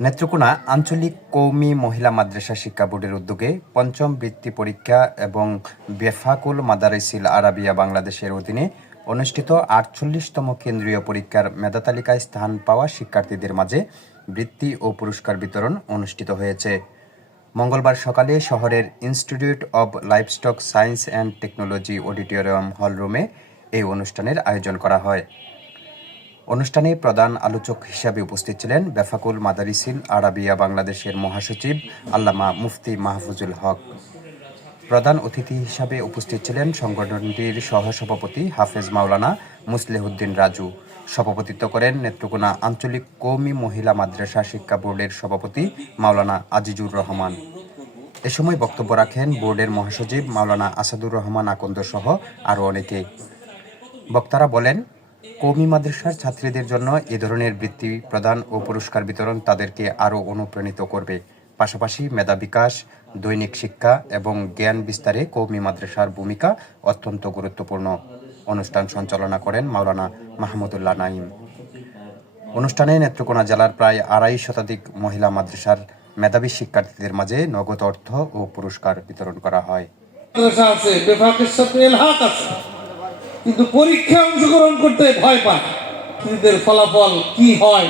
নেত্রকোনা আঞ্চলিক কৌমি মহিলা মাদ্রাসা শিক্ষা বোর্ডের উদ্যোগে পঞ্চম বৃত্তি পরীক্ষা এবং বেফাকুল মাদারিসিল আরাবিয়া বাংলাদেশের অধীনে অনুষ্ঠিত আটচল্লিশতম কেন্দ্রীয় পরীক্ষার মেধা তালিকায় স্থান পাওয়া শিক্ষার্থীদের মাঝে বৃত্তি ও পুরস্কার বিতরণ অনুষ্ঠিত হয়েছে। মঙ্গলবার সকালে শহরের institute of livestock science and technology auditorium হলরুমে এই অনুষ্ঠানের আয়োজন করা হয়। অনুষ্ঠানে প্রধান আলোচক হিসাবে উপস্থিত ছিলেন বেফাকুল মাদারিসিল আরাবিয়া বাংলাদেশের মহাসচিব আল্লামা মুফতি মাহফুজুল হক। প্রধান অতিথি হিসাবে উপস্থিত ছিলেন সংগঠনটির সহসভাপতি হাফেজ মাওলানা মুসলেহুদ্দিন রাজু। সভাপতিত্ব করেন নেত্রকোনা আঞ্চলিক কৌমি মহিলা মাদ্রাসা শিক্ষা বোর্ডের সভাপতি মাওলানা আজিজুর রহমান। এ সময় বক্তব্য রাখেন বোর্ডের মহাসচিব মাওলানা আসাদুর রহমান আকন্দ সহ আরও অনেকে। বক্তারা বলেন কৌমি মাদ্রাসার ছাত্রীদের জন্য এ ধরনের বৃত্তি প্রদান ও পুরস্কার বিতরণ তাদেরকে আরও অনুপ্রাণিত করবে। পাশাপাশি মেধা বিকাশ, দৈনিক শিক্ষা এবং জ্ঞান বিস্তারে কৌমি মাদ্রাসার ভূমিকা অত্যন্ত গুরুত্বপূর্ণ। অনুষ্ঠান সঞ্চালনা করেন মাওলানা মাহমুদুল্লাহ নাইম অনুষ্ঠানে নেত্রকোনা জেলার প্রায় আড়াই শতাধিক মহিলা মাদ্রাসার মেধাবী শিক্ষার্থীদের মাঝে নগদ অর্থ ও পুরস্কার বিতরণ করা হয়। কিন্তু পরীক্ষায় অংশগ্রহণ করতে ভয় পায়। ফলাফল কি হয়?